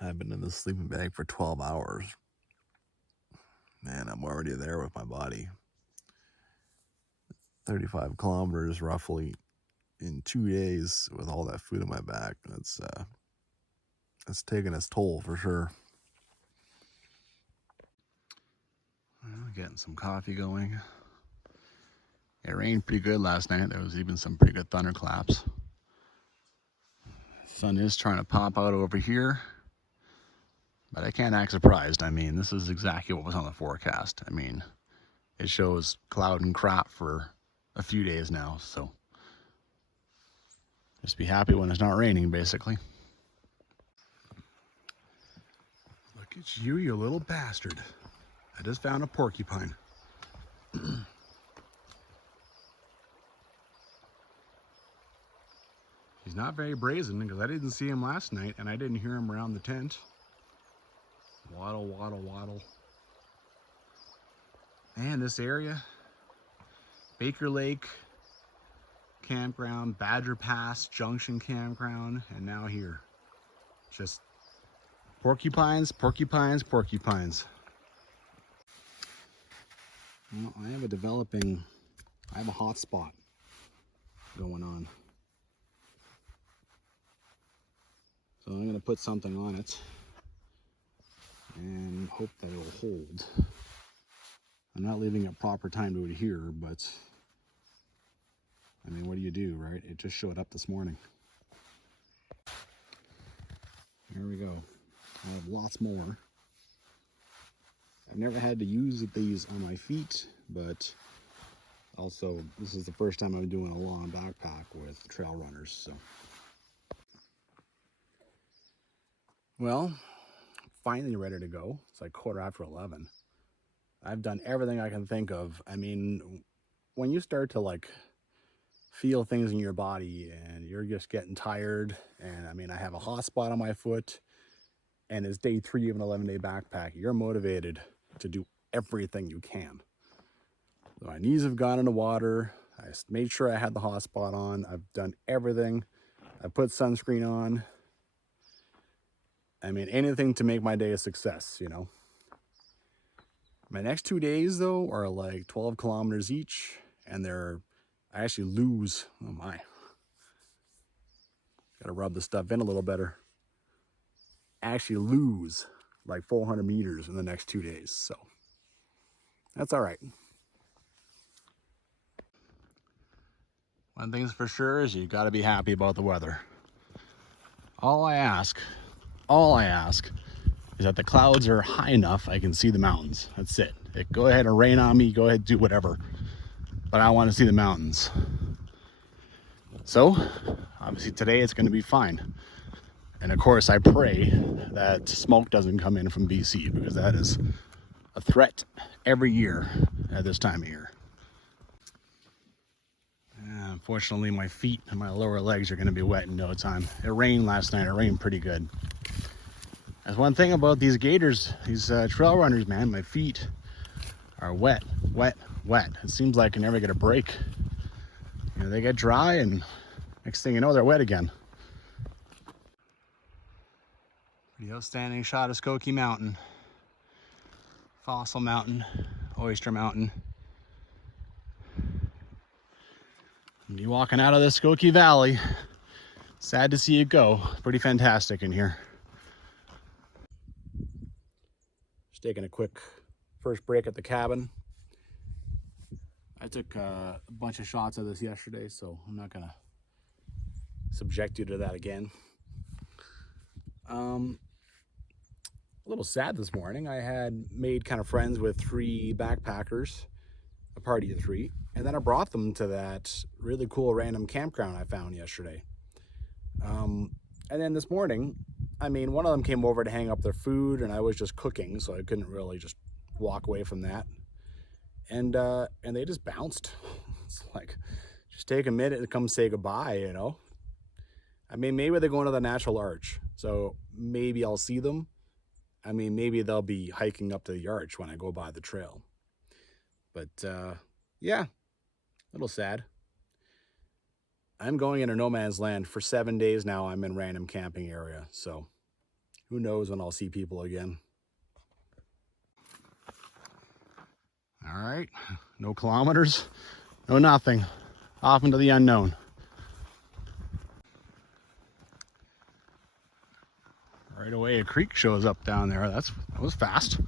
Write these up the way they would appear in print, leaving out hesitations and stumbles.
I've been in the sleeping bag for 12 hours. Man, I'm already there with my body. 35 kilometers roughly in 2 days with all that food in my back. That's taking its toll for sure. Well, getting some coffee going. It rained pretty good last night. There was even some pretty good thunderclaps. Sun is trying to pop out over here, but I can't act surprised. I mean, this is exactly what was on the forecast. I mean, it shows cloud and crap for a few days now, so just be happy when it's not raining, basically. Look at you, you little bastard. I just found a porcupine. He's not very brazen because I didn't see him last night and I didn't hear him around the tent. Waddle, waddle, waddle. Man, this area, Baker Lake Campground, Badger Pass Junction Campground, and now here. Just porcupines, porcupines, porcupines. Well, I have a hot spot going on. So I'm gonna put something on it and hope that it'll hold. I'm not leaving it proper time to adhere, but I mean, what do you do, right? It just showed up this morning. Here we go. I have lots more. I've never had to use these on my feet, but also this is the first time I'm doing a long backpack with trail runners, so. Well, finally ready to go. It's like 11:15. I've done everything I can think of. I mean, when you start to like feel things in your body and you're just getting tired, and I mean, I have a hot spot on my foot and it's day 3 of an 11-day backpack, you're motivated to do everything you can. So my knees have gone in the water. I made sure I had the hot spot on. I've done everything. I put sunscreen on. I mean, anything to make my day a success, you know. My next 2 days, though, are like 12 kilometers each, and I actually lose, oh my. Gotta rub this stuff in a little better. I actually lose like 400 meters in the next 2 days, so that's all right. One thing's for sure is you gotta be happy about the weather. All I ask is that the clouds are high enough I can see the mountains. That's it. Go ahead and rain on me, go ahead and do whatever, but I want to see the mountains. So obviously today it's going to be fine, and of course I pray that smoke doesn't come in from BC, because that is a threat every year at this time of year. Unfortunately, my feet and my lower legs are going to be wet in no time. It rained last night. It rained pretty good. That's one thing about these gators, these trail runners, man. My feet are wet, wet, wet. It seems like I never get a break. You know, they get dry and next thing you know, they're wet again. Pretty outstanding shot of Skoki Mountain. Fossil Mountain, Oyster Mountain. And you walking out of the Skoki Valley. Sad to see it go. Pretty fantastic in here. Just taking a quick first break at the cabin. I took a bunch of shots of this yesterday, so I'm not gonna subject you to that again. A little sad this morning. I had made kind of friends with 3 backpackers, a party of 3, and then I brought them to that really cool random campground I found yesterday. And then this morning, I mean, one of them came over to hang up their food, and I was just cooking, so I couldn't really just walk away from that. And they just bounced. It's like, just take a minute to come say goodbye, you know? I mean, maybe they're going to the Natural Arch, so maybe I'll see them. I mean, maybe they'll be hiking up to the arch when I go by the trail. But yeah, a little sad. I'm going into no man's land for 7 days now. I'm in random camping area, so Who knows when I'll see people again. All right, no kilometers, no nothing. Off into the unknown. Right away, a creek shows up down there. That was fast. Is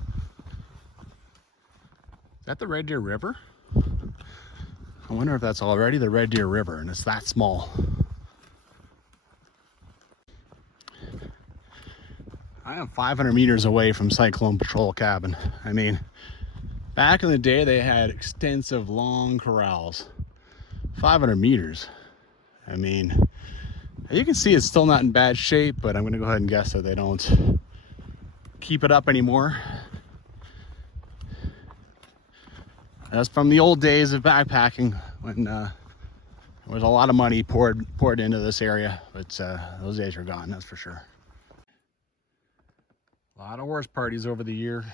that the Red Deer River? I wonder if that's already the Red Deer River and it's that small. I am 500 meters away from Cyclone Patrol Cabin. I mean, back in the day, they had extensive long corrals. 500 meters. I mean, you can see it's still not in bad shape, but I'm going to go ahead and guess that they don't keep it up anymore. That's from the old days of backpacking when there was a lot of money poured into this area, but those days are gone, that's for sure. A lot of horse parties over the year.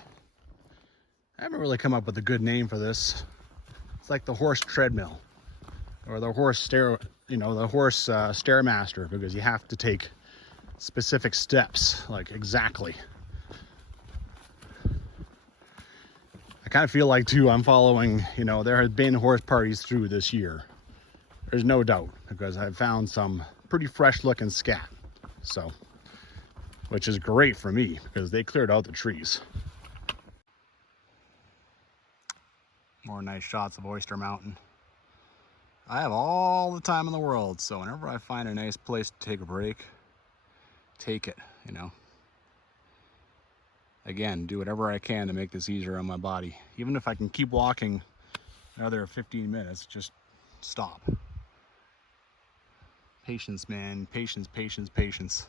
I haven't really come up with a good name for this. It's like the horse treadmill or the horse stair, the horse stairmaster, because you have to take specific steps, like exactly. I kind of feel like too, I'm following, there have been horse parties through this year. There's no doubt, because I've found some pretty fresh looking scat. So, which is great for me because they cleared out the trees. More nice shots of Oyster Mountain. I have all the time in the world, so whenever I find a nice place to take a break, take it, Again, do whatever I can to make this easier on my body. Even if I can keep walking another 15 minutes, just stop. Patience, man. Patience, patience, patience.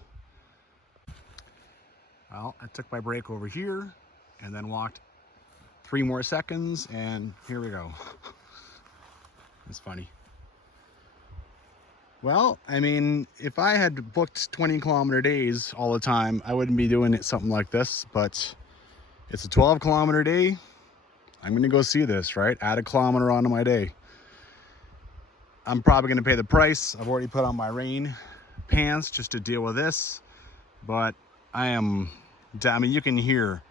Well, I took my break over here and then walked 3 more seconds, and here we go. It's funny. Well, I mean, if I had booked 20-kilometer days all the time, I wouldn't be doing something like this, but it's a 12-kilometer day. I'm going to go see this, right? Add a kilometer onto my day. I'm probably going to pay the price. I've already put on my rain pants just to deal with this, but I mean, you can hear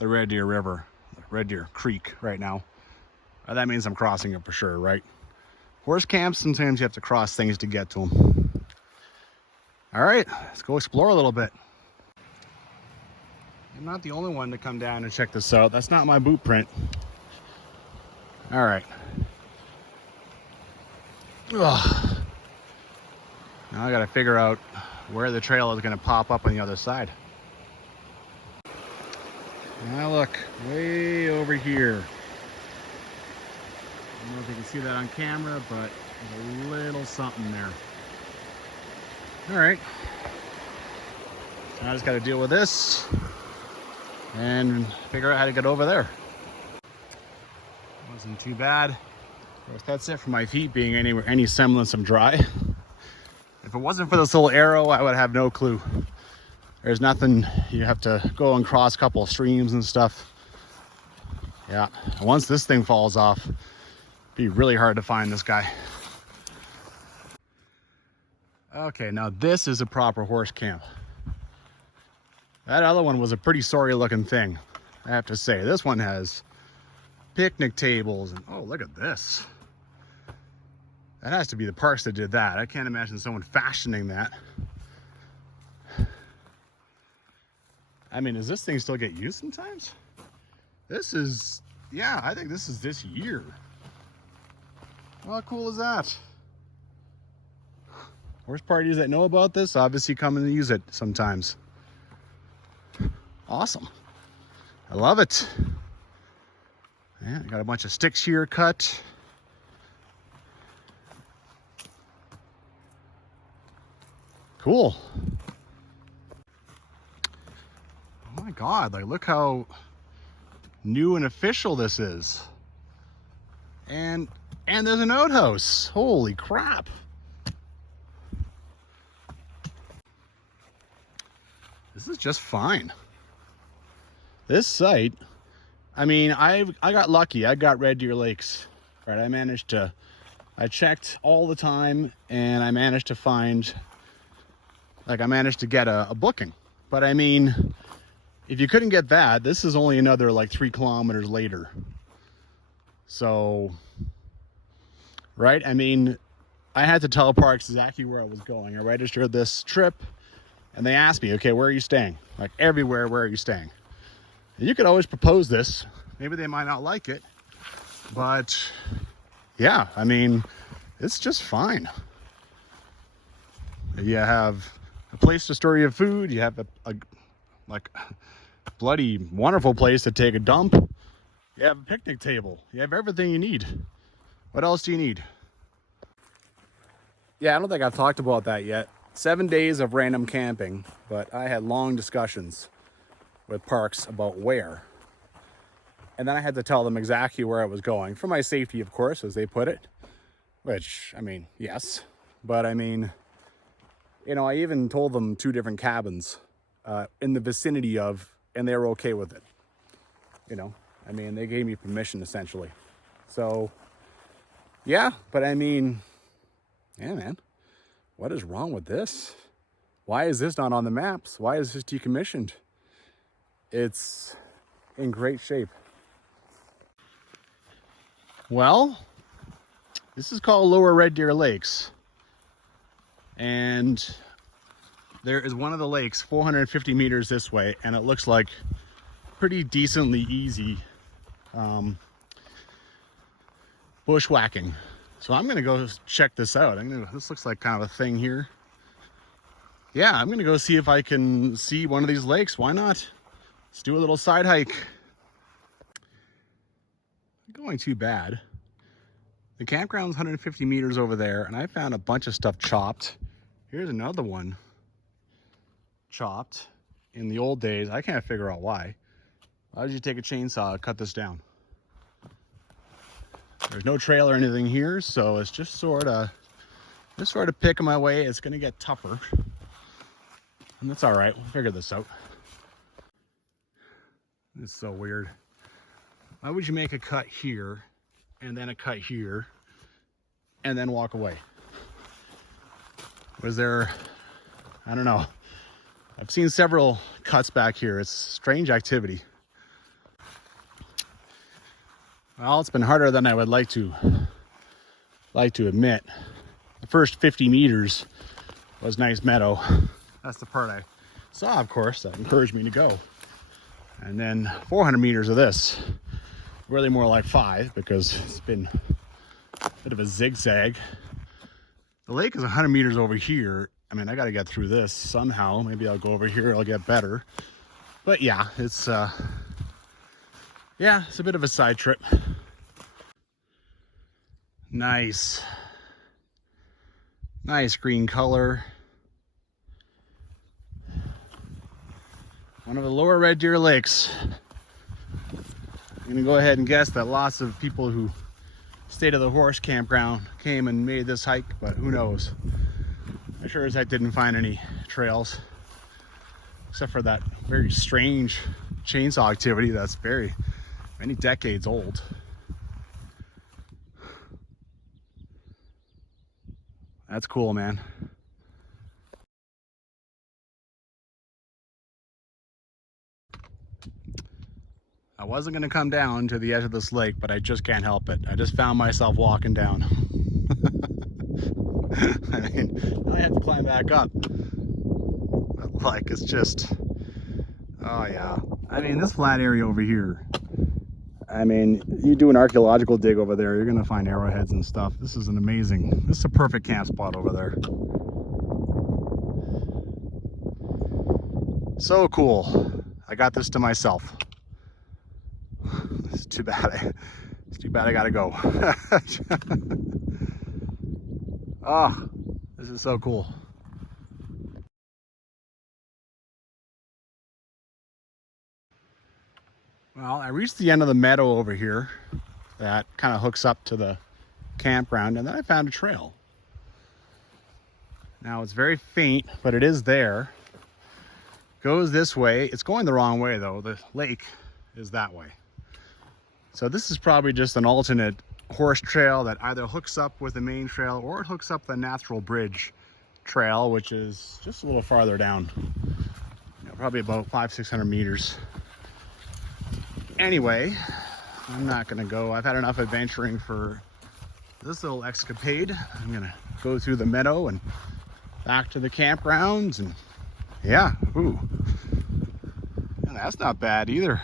the Red Deer River, Red Deer Creek right now. That means I'm crossing it for sure, right? Horse camps, sometimes you have to cross things to get to them. All right, let's go explore a little bit. I'm not the only one to come down and check this out. That's not my boot print. All right. Ugh. Now I gotta figure out where the trail is gonna pop up on the other side. Now look, way over here. I don't know if you can see that on camera, but there's a little something there. All right. So I just got to deal with this and figure out how to get over there. Wasn't too bad. Of course, that's it for my feet being any semblance of dry. If it wasn't for this little arrow, I would have no clue. There's nothing. You have to go and cross a couple of streams and stuff. Yeah. Once this thing falls off, be really hard to find this guy. Okay, now this is a proper horse camp. That other one was a pretty sorry looking thing, I have to say. This one has picnic tables and oh, look at this. That has to be the parks that did that. I can't imagine someone fashioning that. I mean, does this thing still get used sometimes? This is, yeah, I think this is this year. How cool is that? Horse parties that know about this obviously come and use it sometimes. Awesome. I love it. Yeah, got a bunch of sticks here cut. Cool. Oh my God, like look how new and official this is. And there's an outhouse. Holy crap. This is just fine. This site, I mean, I got lucky. I got Red Deer Lakes, right? I checked all the time and I managed to find, I managed to get a booking. But I mean, if you couldn't get that, this is only another like 3 kilometers later. So, right? I mean, I had to tell parks exactly where I was going. I registered this trip and they asked me, okay, where are you staying? Like everywhere, where are you staying? And you could always propose this. Maybe they might not like it, but yeah, I mean, it's just fine. You have a place to store your food. You have a bloody wonderful place to take a dump. You have a picnic table. You have everything you need. What else do you need? Yeah, I don't think I've talked about that yet. 7 days of random camping, but I had long discussions with parks about where. And then I had to tell them exactly where I was going, for my safety, of course, as they put it. Which, I mean, yes. But I mean, you know, I even told them 2 different cabins in the vicinity of, and they were okay with it. You know, I mean, they gave me permission, essentially. So, yeah, but I mean, yeah, man, what is wrong with this? Why is this not on the maps? Why is this decommissioned? It's in great shape. Well, this is called Lower Red Deer Lakes. And there is one of the lakes 450 meters this way, and it looks like pretty decently easy bushwhacking. So I'm gonna go check this out. This looks like kind of a thing here. Yeah, I'm gonna go see if I can see one of these lakes. Why not? Let's do a little side hike. Not going too bad. The campground's 150 meters over there, and I found a bunch of stuff chopped. Here's another one chopped in the old days. I can't figure out why. Why did you take a chainsaw and cut this down? There's no trail or anything here, so it's just sort of picking my way. It's gonna get tougher, and that's all right. We'll figure this out. It's so weird. Why would you make a cut here and then a cut here and then walk away? Was there, I don't know. I've seen several cuts back here. It's strange activity. Well, it's been harder than I would like to admit. The first 50 meters was nice meadow. That's the part I saw, of course, that encouraged me to go. And then 400 meters of this, really more like 5, because it's been a bit of a zigzag. The lake is 100 meters over here. I mean, I got to get through this somehow. Maybe I'll go over here, I'll get better. But yeah, it's a bit of a side trip. Nice green color. One of the lower Red Deer Lakes. I'm gonna go ahead and guess that lots of people who stayed at the horse campground came and made this hike, but who knows? I sure as heck didn't find any trails, except for that very strange chainsaw activity that's very many decades old. That's cool, man. I wasn't gonna come down to the edge of this lake, but I just can't help it. I just found myself walking down. I mean, now I have to climb back up. But like, it's just, oh yeah. I mean, this flat area over here, I mean, you do an archaeological dig over there, you're gonna find arrowheads and stuff. This is this is a perfect camp spot over there. So cool. I got this to myself. It's too bad I gotta go. Oh, this is so cool. Well, I reached the end of the meadow over here that kind of hooks up to the campground, and then I found a trail. Now it's very faint, but it is there. Goes this way. It's going the wrong way though. The lake is that way. So this is probably just an alternate horse trail that either hooks up with the main trail or it hooks up the natural bridge trail, which is just a little farther down. You know, probably about 500-600 meters. Anyway, I'm not gonna go. I've had enough adventuring for this little escapade. I'm gonna go through the meadow and back to the campgrounds, and yeah, ooh, and that's not bad either.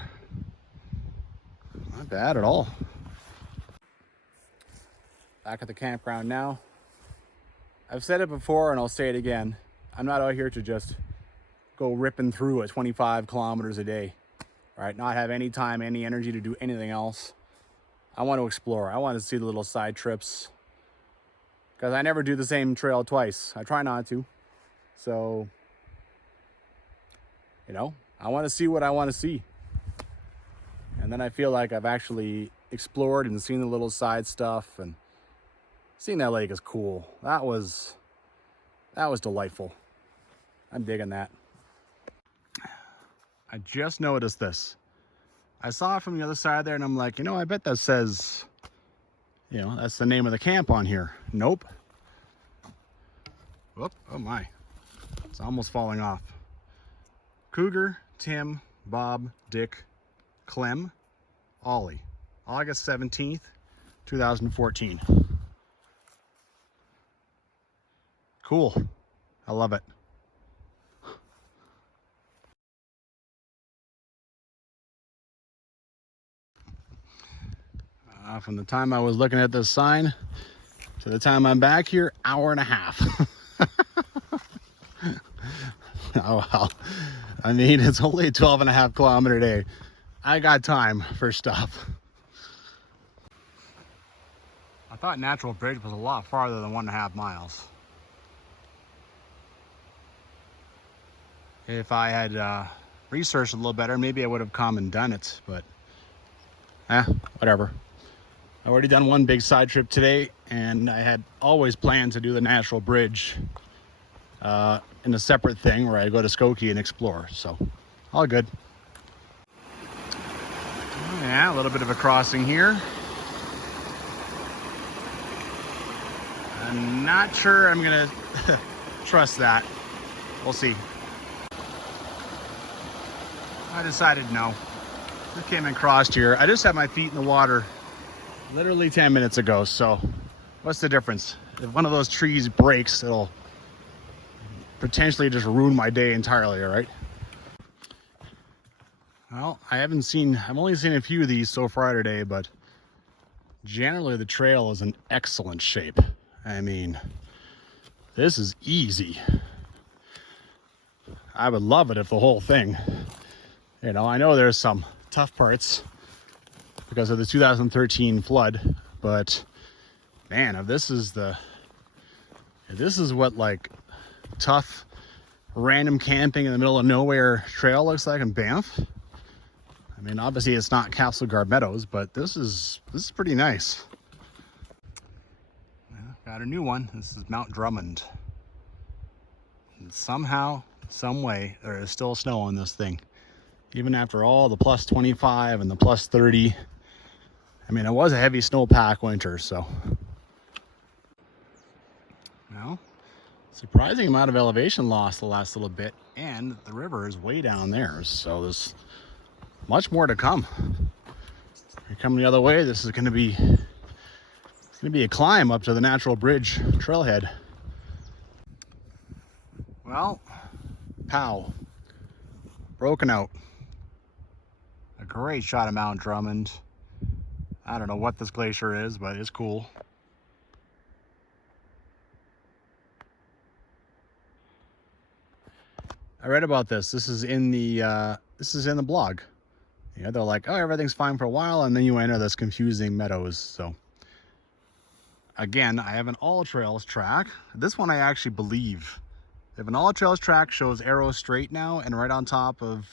Not bad at all. Back at the campground now. I've said it before and I'll say it again. I'm not out here to just go ripping through at 25 kilometers a day, right? Not have any time, any energy to do anything else. I want to explore. I want to see the little side trips, because I never do the same trail twice. I try not to. So, you know, I want to see what I want to see. And then I feel like I've actually explored and seen the little side stuff, and seeing that lake is cool. That was delightful. I'm digging that. I just noticed this. I saw it from the other side there, and I'm like, you know, I bet that says, you know, that's the name of the camp on here. Nope. Whoop, oh my. It's almost falling off. Cougar, Tim, Bob, Dick, Clem, Ollie. August 17th, 2014. Cool. I love it. From the time I was looking at this sign to the time I'm back here, hour and a half. Oh well. I mean, it's only a 12.5 kilometer day. I got time for stuff. I thought Natural Bridge was a lot farther than 1.5 miles. If I had researched a little better, maybe I would have come and done it, but whatever. I've already done one big side trip today, and I had always planned to do the Natural Bridge in a separate thing where I go to Skoki and explore, so all good. Yeah, a little bit of a crossing here. I'm not sure I'm gonna trust that. We'll see. I decided no. Just came and crossed here. I just had my feet in the water literally 10 minutes ago, so what's the difference? If one of those trees breaks, it'll potentially just ruin my day entirely, all right? Well, I've only seen a few of these so far today, but generally the trail is in excellent shape. I mean, this is easy. I would love it if the whole thing, you know, I know there's some tough parts because of the 2013 flood, but man, if this is what like tough random camping in the middle of nowhere trail looks like in Banff. I mean, obviously it's not Castle Guard Meadows, but this is pretty nice. Got a new one. This is Mount Drummond. And somehow, some way, there is still snow on this thing. Even after all the plus 25 and the plus 30. I mean, it was a heavy snowpack winter, so. Now, surprising amount of elevation loss the last little bit, and the river is way down there, so there's much more to come. If you're coming the other way, this is going to be a climb up to the Natural Bridge trailhead. Well, pow, broken out. A great shot of Mount Drummond. I don't know what this glacier is, but it's cool. I read about this. This is in the blog. Yeah, they're like, oh, everything's fine for a while, and then you enter this confusing meadows. So again, I have an all trails track. This one I actually believe. If an all trails track shows arrows straight now and right on top of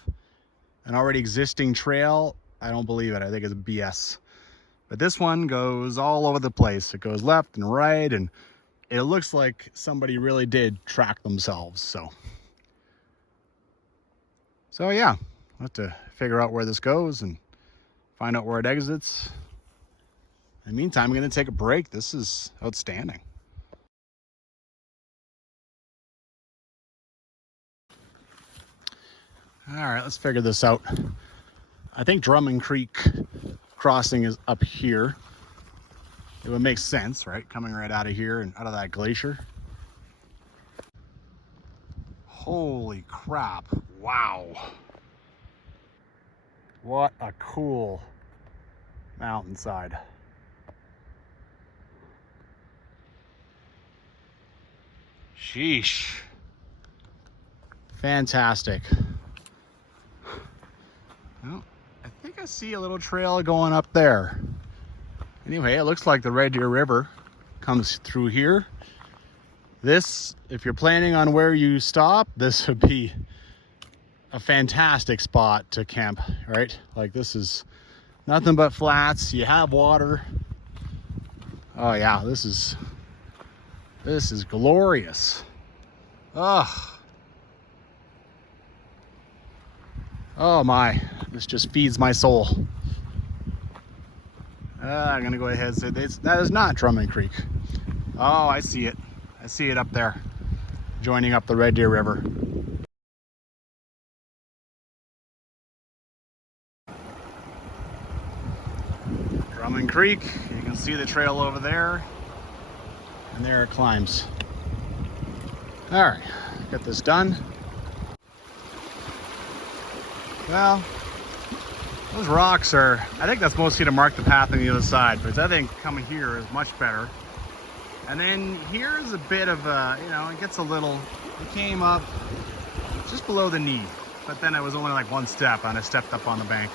an already existing trail, I don't believe it. I think it's BS. But this one goes all over the place. It goes left and right, and it looks like somebody really did track themselves. So yeah, I'll have to figure out where this goes and find out where it exits. In the meantime, I'm going to take a break. This is outstanding. All right, let's figure this out. I think Drummond Creek crossing is up here. It would make sense, right? Coming right out of here and out of that glacier. Holy crap. Wow. What a cool mountainside. Sheesh. Fantastic. Well, I think I see a little trail going up there. Anyway, it looks like the Red Deer River comes through here. This, if you're planning on where you stop, this would be a fantastic spot to camp, right? Like, this is nothing but flats. You have water. Oh yeah, this is glorious. Oh my, this just feeds my soul. I'm gonna go ahead and say this, that is not Drummond Creek. Oh, I see it. I see it up there, joining up the Red Deer River. Drummond Creek, you can see the trail over there, and there it climbs. All right, get this done. Well, those rocks are, I think that's mostly to mark the path on the other side, but I think coming here is much better. And then here's a bit of a, you know, it gets a little, it came up just below the knee, but then it was only like one step and I stepped up on the bank.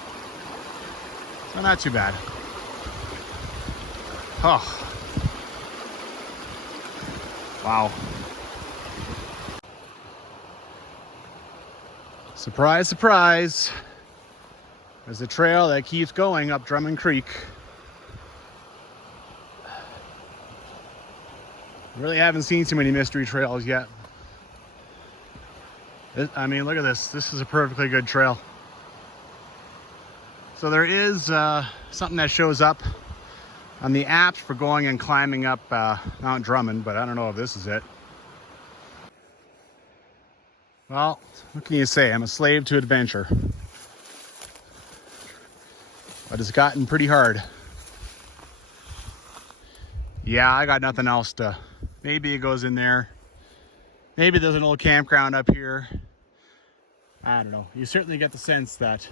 So not too bad. Oh. Wow. Surprise, surprise. There's a trail that keeps going up Drummond Creek. Really haven't seen too many mystery trails yet. I mean, look at this. This is a perfectly good trail. So there is something that shows up on the apps for going and climbing up Mount Drummond, but I don't know if this is it. Well, what can you say? I'm a slave to adventure. But it's gotten pretty hard. Yeah, I got nothing else to... Maybe it goes in there. Maybe there's an old campground up here. I don't know. You certainly get the sense that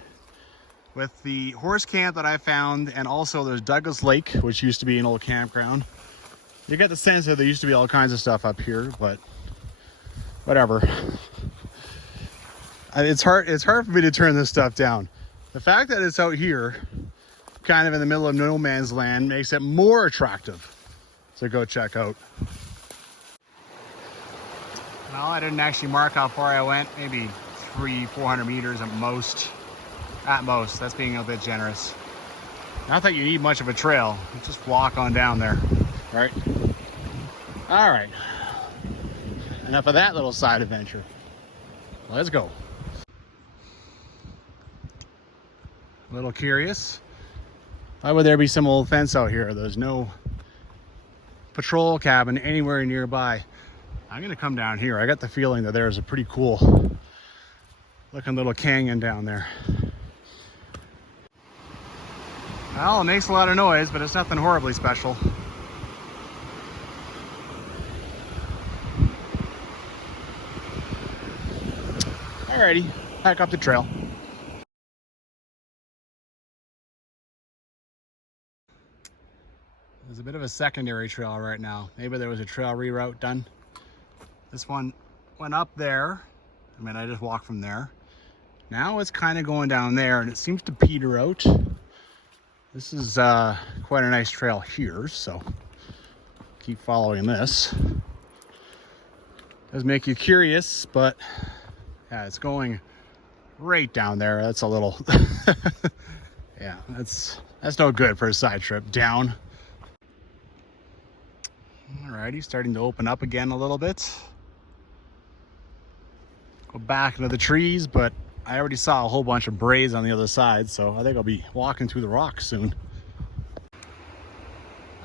with the horse camp that I found, and also there's Douglas Lake, which used to be an old campground. You get the sense that there used to be all kinds of stuff up here, but whatever. It's hard for me to turn this stuff down. The fact that it's out here, kind of in the middle of no man's land, makes it more attractive to go check out. Well, I didn't actually mark how far I went, maybe 300-400 meters at most. At most, that's being a bit generous. Not that you need much of a trail, you just walk on down there, right? All right, enough of that little side adventure. Let's go. A little curious. Why would there be some old fence out here? There's no patrol cabin anywhere nearby. I'm gonna come down here. I got the feeling that there's a pretty cool looking little canyon down there. Well, it makes a lot of noise, but it's nothing horribly special. Alrighty, back up the trail. There's a bit of a secondary trail right now. Maybe there was a trail reroute done. This one went up there. I mean, I just walked from there. Now it's kind of going down there and it seems to peter out. This is quite a nice trail here, so keep following this. Does make you curious, but yeah, it's going right down there. That's a little, yeah, that's no good for a side trip. Down. Alrighty, starting to open up again a little bit. Go back into the trees, but I already saw a whole bunch of braes on the other side, so I think I'll be walking through the rocks soon.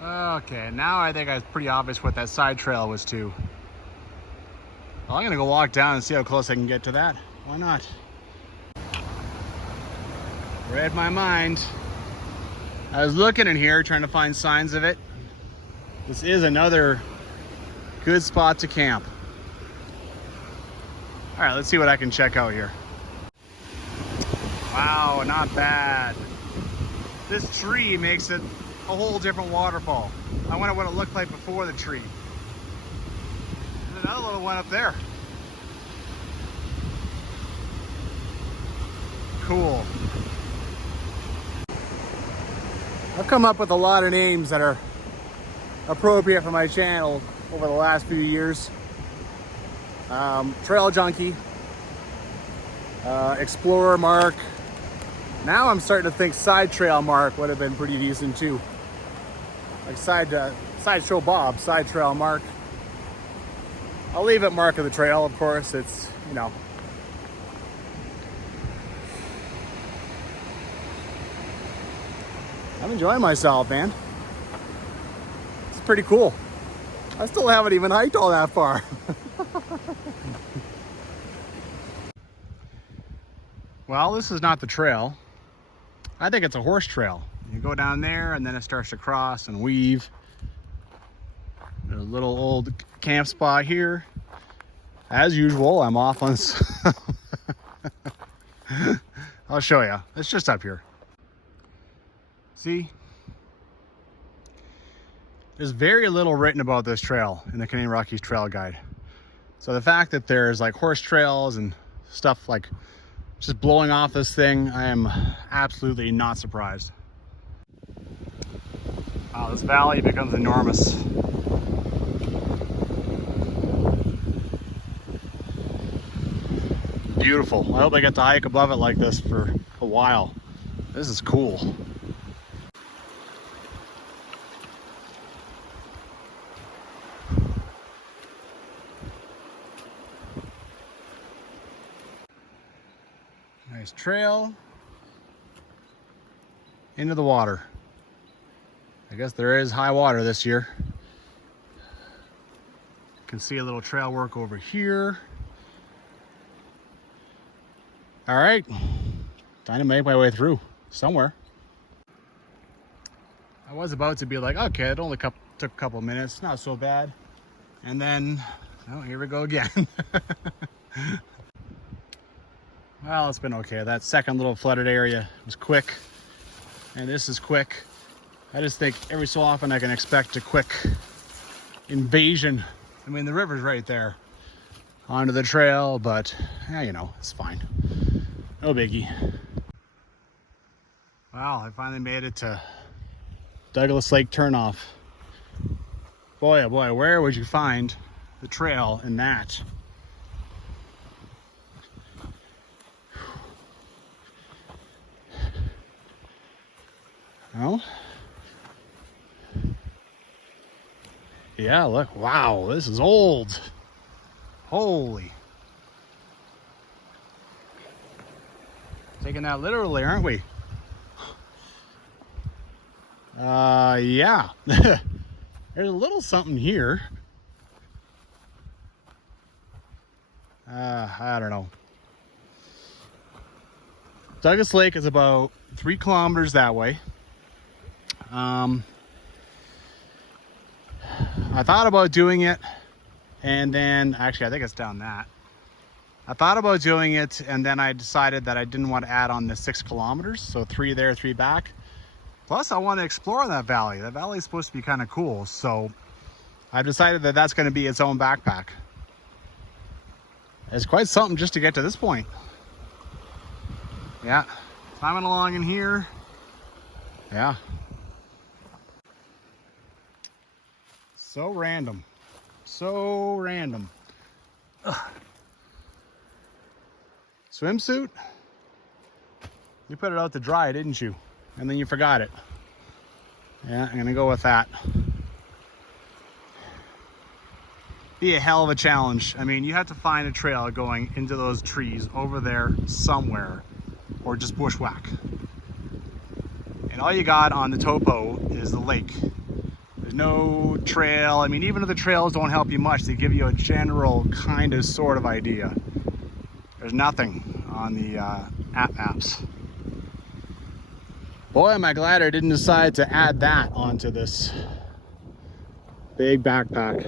Okay, now I think it's pretty obvious what that side trail was to. Well, I'm gonna go walk down and see how close I can get to that. Why not? Read my mind. I was looking in here trying to find signs of it. This is another good spot to camp. All right, let's see what I can check out here. Wow, not bad. This tree makes it a whole different waterfall. I wonder what it looked like before the tree. There's another little one up there. Cool. I've come up with a lot of names that are appropriate for my channel over the last few years. Trail Junkie, Explorer Mark. Now I'm starting to think Side Trail Mark would have been pretty decent too. Like Sideshow Bob, Side Trail Mark. I'll leave it Mark of the Trail, of course. It's, you know. I'm enjoying myself, man. It's pretty cool. I still haven't even hiked all that far. Well, this is not the trail. I think it's a horse trail. You go down there and then it starts to cross and weave. There's a little old camp spot here. As usual, I'm off on... I'll show you. It's just up here. See? There's very little written about this trail in the Canadian Rockies Trail Guide. So the fact that there's like horse trails and stuff like just blowing off this thing, I am absolutely not surprised. Wow, this valley becomes enormous. Beautiful. I hope I get to hike above it like this for a while. This is cool. Nice trail into the water. I guess there is high water this year. You can see a little trail work over here. All right, time to make my way through somewhere. I was about to be like, okay, it only took a couple minutes, not so bad. And then, oh, here we go again. Well, it's been okay. That second little flooded area was quick, and this is quick. I just think every so often I can expect a quick invasion. I mean, the river's right there onto the trail, but yeah, you know, it's fine. No biggie. Wow, I finally made it to Douglas Lake Turnoff. Boy, oh boy, where would you find the trail in that? Well, yeah, look, wow, this is old. Holy. Taking that literally, aren't we? Yeah. There's a little something here. I don't know. Douglas Lake is about 3 kilometers that way. I thought about doing it, and then actually I think it's down that. I thought about doing it, and then I decided that I didn't want to add on the 6 kilometers, so 3 there, 3 back. Plus I want to explore that valley. That valley is supposed to be kind of cool, so I've decided that that's going to be its own backpack. It's quite something just to get to this point. Yeah, climbing along in here. Yeah. So random. So random. Ugh. Swimsuit? You put it out to dry, didn't you? And then you forgot it. Yeah, I'm gonna go with that. Be a hell of a challenge. I mean, you have to find a trail going into those trees over there somewhere, or just bushwhack. And all you got on the topo is the lake. There's no trail. I mean, even if the trails don't help you much, they give you a general kind of sort of idea. There's nothing on the app maps. Boy, am I glad I didn't decide to add that onto this big backpack.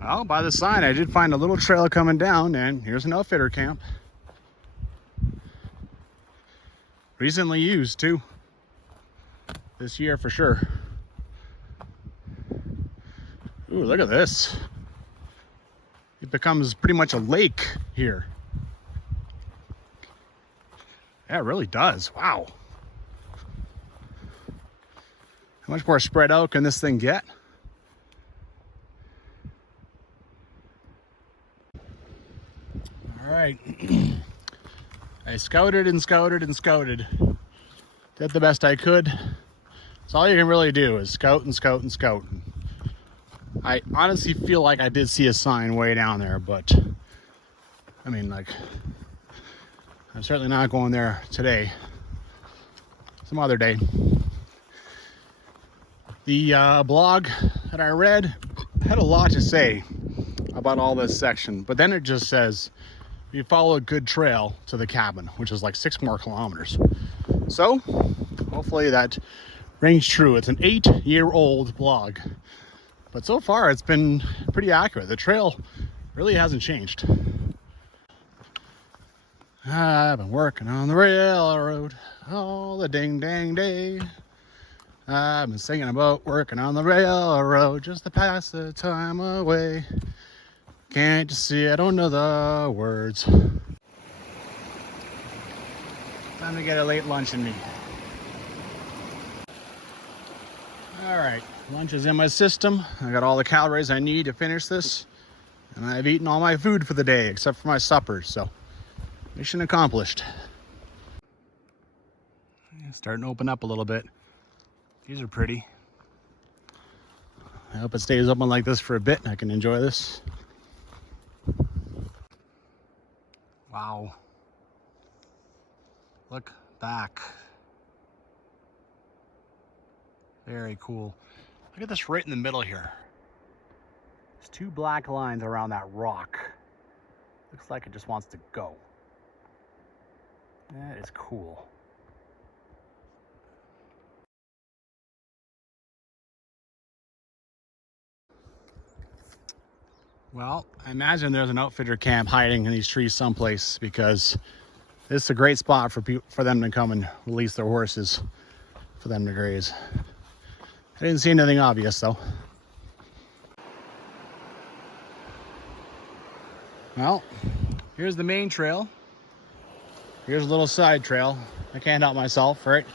Well, by the sign, I did find a little trail coming down, and here's an outfitter camp. Recently used, too. This year, for sure. Ooh, look at this. It becomes pretty much a lake here. Yeah, it really does. Wow. How much more spread out can this thing get? All right. I scouted and scouted and scouted. Did the best I could. That's all you can really do is scout and scout and scout. I honestly feel like I did see a sign way down there, but I mean, like, I'm certainly not going there today. Some other day. The blog that I read had a lot to say about all this section, but then it just says you follow a good trail to the cabin, which is like 6 more kilometers. So hopefully that rings true. It's an 8-year-old blog, but so far it's been pretty accurate. The trail really hasn't changed. I've been working on the railroad all the ding dang day. I've been singing about working on the railroad just to pass the time away. Can't you see I don't know the words? Time to get a late lunch in me. All right, lunch is in my system. I got all the calories I need to finish this, and I've eaten all my food for the day except for my suppers, so mission accomplished. Starting to open up a little bit. These are pretty. I hope it stays open like this for a bit and I can enjoy this. Wow. Look back. Very cool. Look at this right in the middle here. There's 2 black lines around that rock. Looks like it just wants to go. That is cool. Well, I imagine there's an outfitter camp hiding in these trees someplace, because this is a great spot for them to come and release their horses for them to graze. I didn't see anything obvious though. Well, here's the main trail. Here's a little side trail. I can't help myself, right?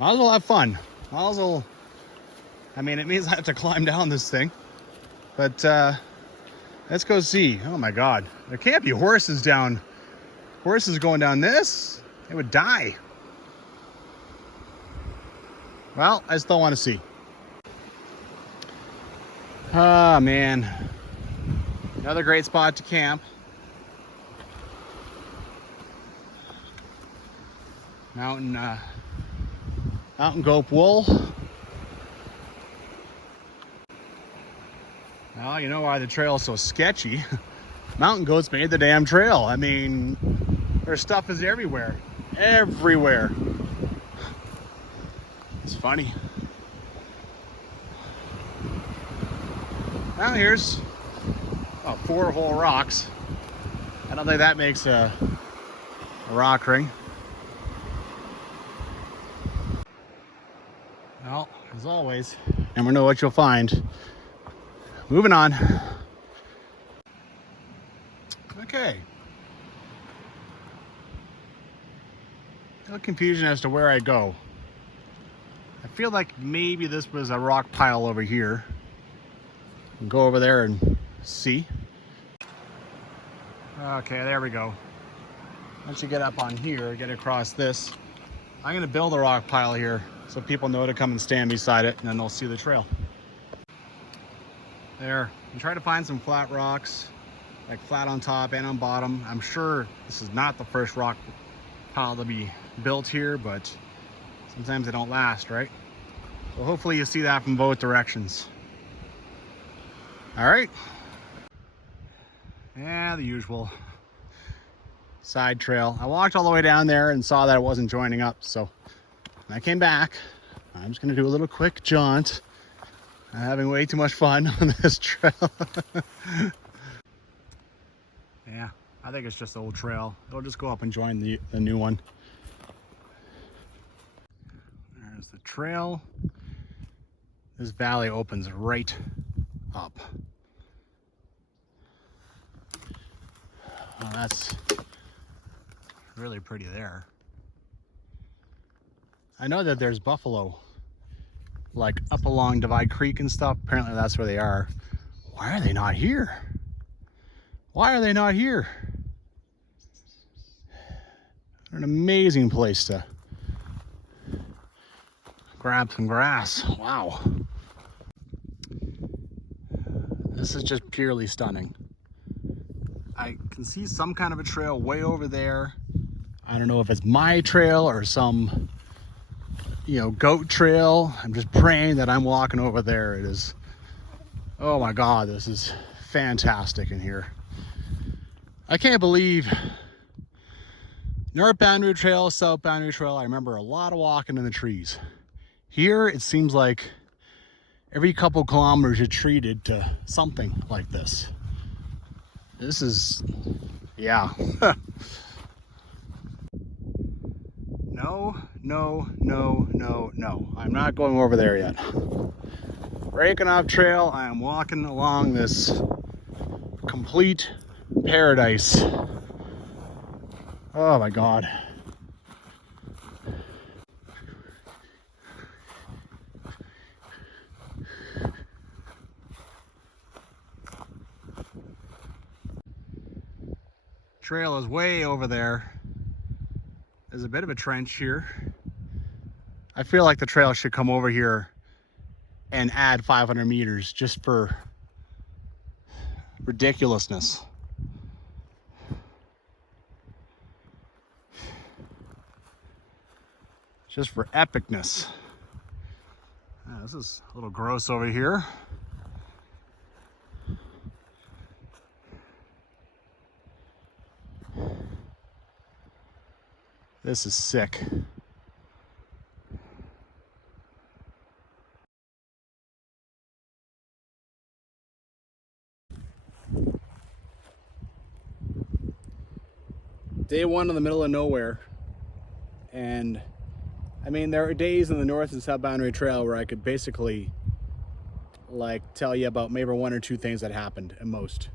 Might as well have fun. Might as well, I mean, it means I have to climb down this thing, but let's go see. Oh my God, there can't be horses going down this. They would die. Well, I still want to see. Ah, man. Another great spot to camp. Mountain goat wool. Well, you know why the trail is so sketchy. Mountain goats made the damn trail. I mean, their stuff is everywhere. Everywhere. It's funny. Well, here's 4 whole rocks. I don't think that makes a rock ring. Well, as always, never know what you'll find. Moving on. Okay. A little confusion as to where I go. I feel like maybe this was a rock pile over here. Go over there and see. Okay, there we go. Once you get up on here, get across this, I'm gonna build a rock pile here so people know to come and stand beside it, and then they'll see the trail. There, and try to find some flat rocks, like flat on top and on bottom. I'm sure this is not the first rock pile to be built here, but sometimes they don't last, right? So hopefully you see that from both directions. All right. Yeah, the usual. side trail. I walked all the way down there and saw that it wasn't joining up, so when I came back, I'm just gonna do a little quick jaunt. I'm having way too much fun on this trail. Yeah, I think it's just the old trail. It'll just go up and join the new one. There's the trail. This valley opens right up. Well, that's really pretty there. I know that there's buffalo like up along Divide Creek and stuff. Apparently that's where they are. Why are they not here? Why are they not here? An amazing place to grab some grass. Wow. This is just purely stunning. I can see some kind of a trail way over there. I don't know if it's my trail or some, goat trail. I'm just praying that I'm walking over there. It is, oh my God, this is fantastic in here. I can't believe North Boundary Trail, South Boundary Trail. I remember a lot of walking in the trees. Here, it seems like every couple kilometers you're treated to something like this. This is, yeah. No. I'm not going over there yet. Breaking off trail, I am walking along this complete paradise. Oh my God. Trail is way over there. There's a bit of a trench here. I feel like the trail should come over here and add 500 meters just for ridiculousness. Just for epicness. This is a little gross over here. This is sick. Day one in the middle of nowhere. And I mean, there are days in the North and South Boundary Trail where I could basically tell you about maybe one or two things that happened at most.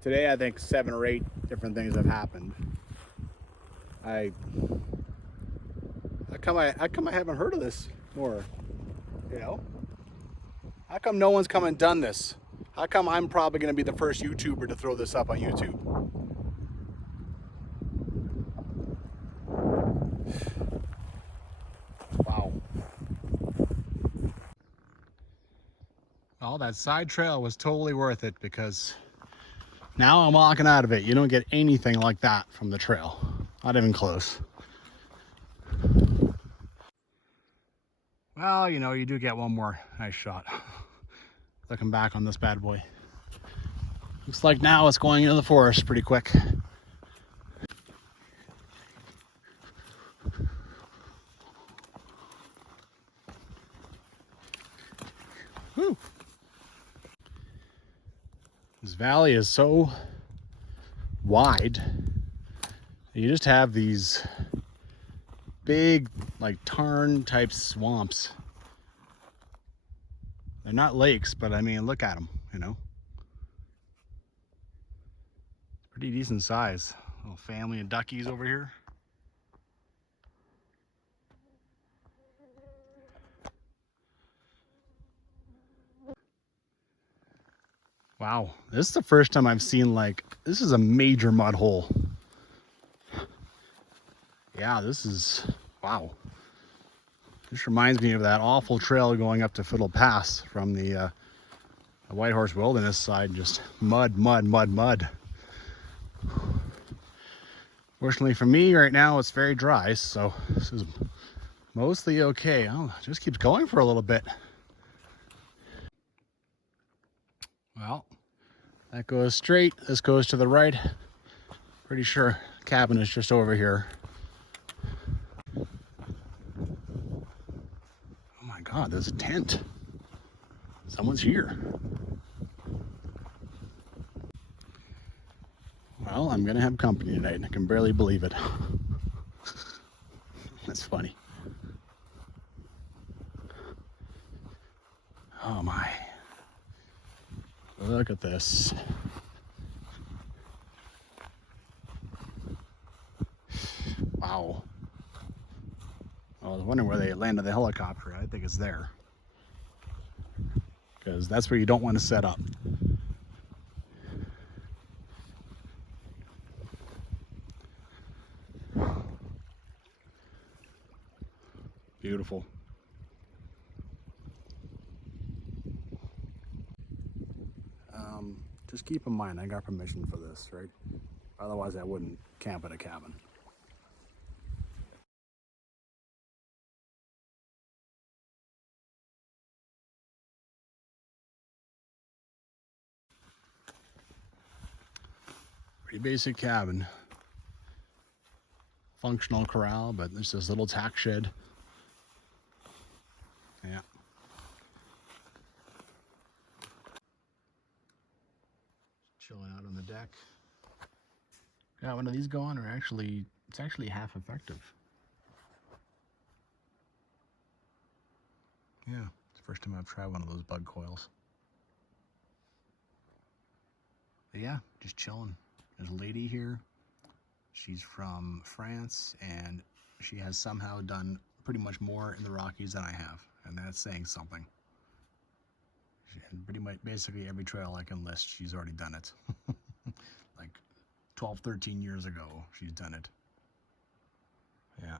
Today, I think 7 or 8 different things have happened. How come I haven't heard of this more? How come no one's come and done this? How come I'm probably going to be the first YouTuber to throw this up on YouTube? Wow. Well, that side trail was totally worth it because now I'm walking out of it. You don't get anything like that from the trail. Not even close. Well, you do get one more nice shot. Looking back on this bad boy. Looks like now it's going into the forest pretty quick. Woo. This valley is so wide. You just have these big, tarn type swamps. They're not lakes, but I mean, look at them, Pretty decent size. Little family of duckies over here. Wow, this is the first time I've seen this is a major mud hole. Yeah, this is, wow. This reminds me of that awful trail going up to Fiddle Pass from the Whitehorse Wilderness side. Just mud. Fortunately for me right now, it's very dry, so this is mostly okay. Oh, it just keeps going for a little bit. Well, that goes straight, this goes to the right. Pretty sure cabin is just over here. Oh my God, there's a tent. Someone's here. Well, I'm gonna have company tonight, and I can barely believe it. That's funny. Oh my. Look at this. Wow. I was wondering where they landed the helicopter. I think it's there. Because that's where you don't want to set up. Beautiful. Just keep in mind, I got permission for this, right? Otherwise, I wouldn't camp at a cabin. Pretty basic cabin. Functional corral, but there's this little tack shed. Yeah. Chilling out on the deck. Got one of these going, or it's actually half effective. Yeah, it's the first time I've tried one of those bug coils. But yeah, just chilling. There's a lady here. She's from France, and she has somehow done pretty much more in the Rockies than I have, and that's saying something. And pretty much basically every trail I can list, she's already done it. Like 12, 13 years ago, she's done it. Yeah.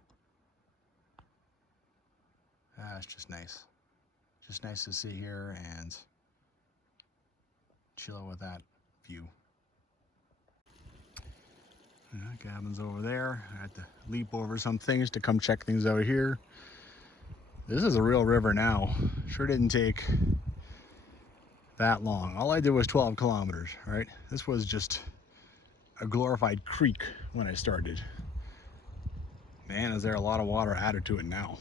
It's just nice. Just nice to sit here and chill with that view. Cabin's over there. I had to leap over some things to come check things out here. This is a real river now. Sure didn't take that long. All I did was 12 kilometers, right? This was just a glorified creek when I started. Man, is there a lot of water added to it now.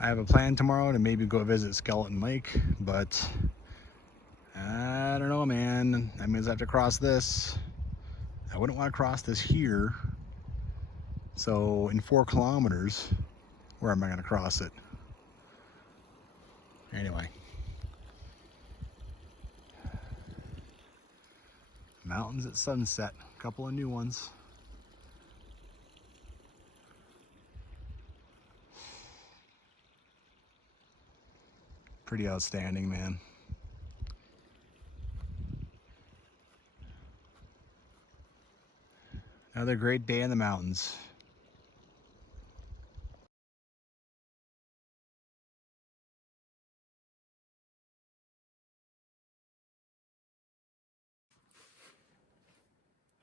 I have a plan tomorrow to maybe go visit Skeleton Lake, but I don't know, man. That means I have to cross this. I wouldn't want to cross this here. So in 4 kilometers, where am I going to cross it? Anyway. Mountains at sunset. A couple of new ones. Pretty outstanding, man. Another great day in the mountains.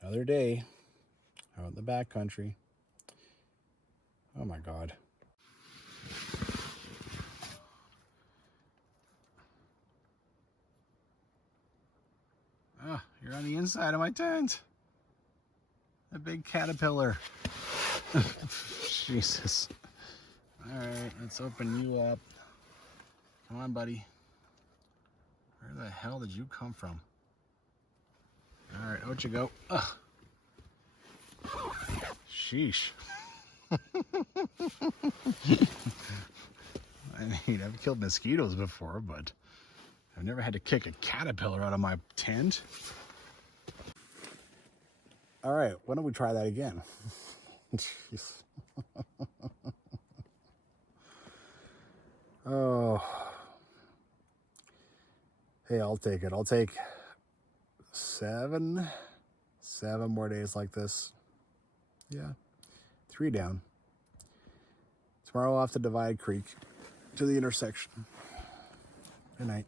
Another day out in the backcountry. Oh my God. Oh, you're on the inside of my tent. A big caterpillar. Jesus. All right, let's open you up. Come on, buddy. Where the hell did you come from? All right, out you go. Ugh. Sheesh. I mean, I've killed mosquitoes before, but I've never had to kick a caterpillar out of my tent. All right, why don't we try that again? Oh. Hey, I'll take it. I'll take 7 more days like this. Yeah, 3 down. Tomorrow off to Divide Creek to the intersection. Good night.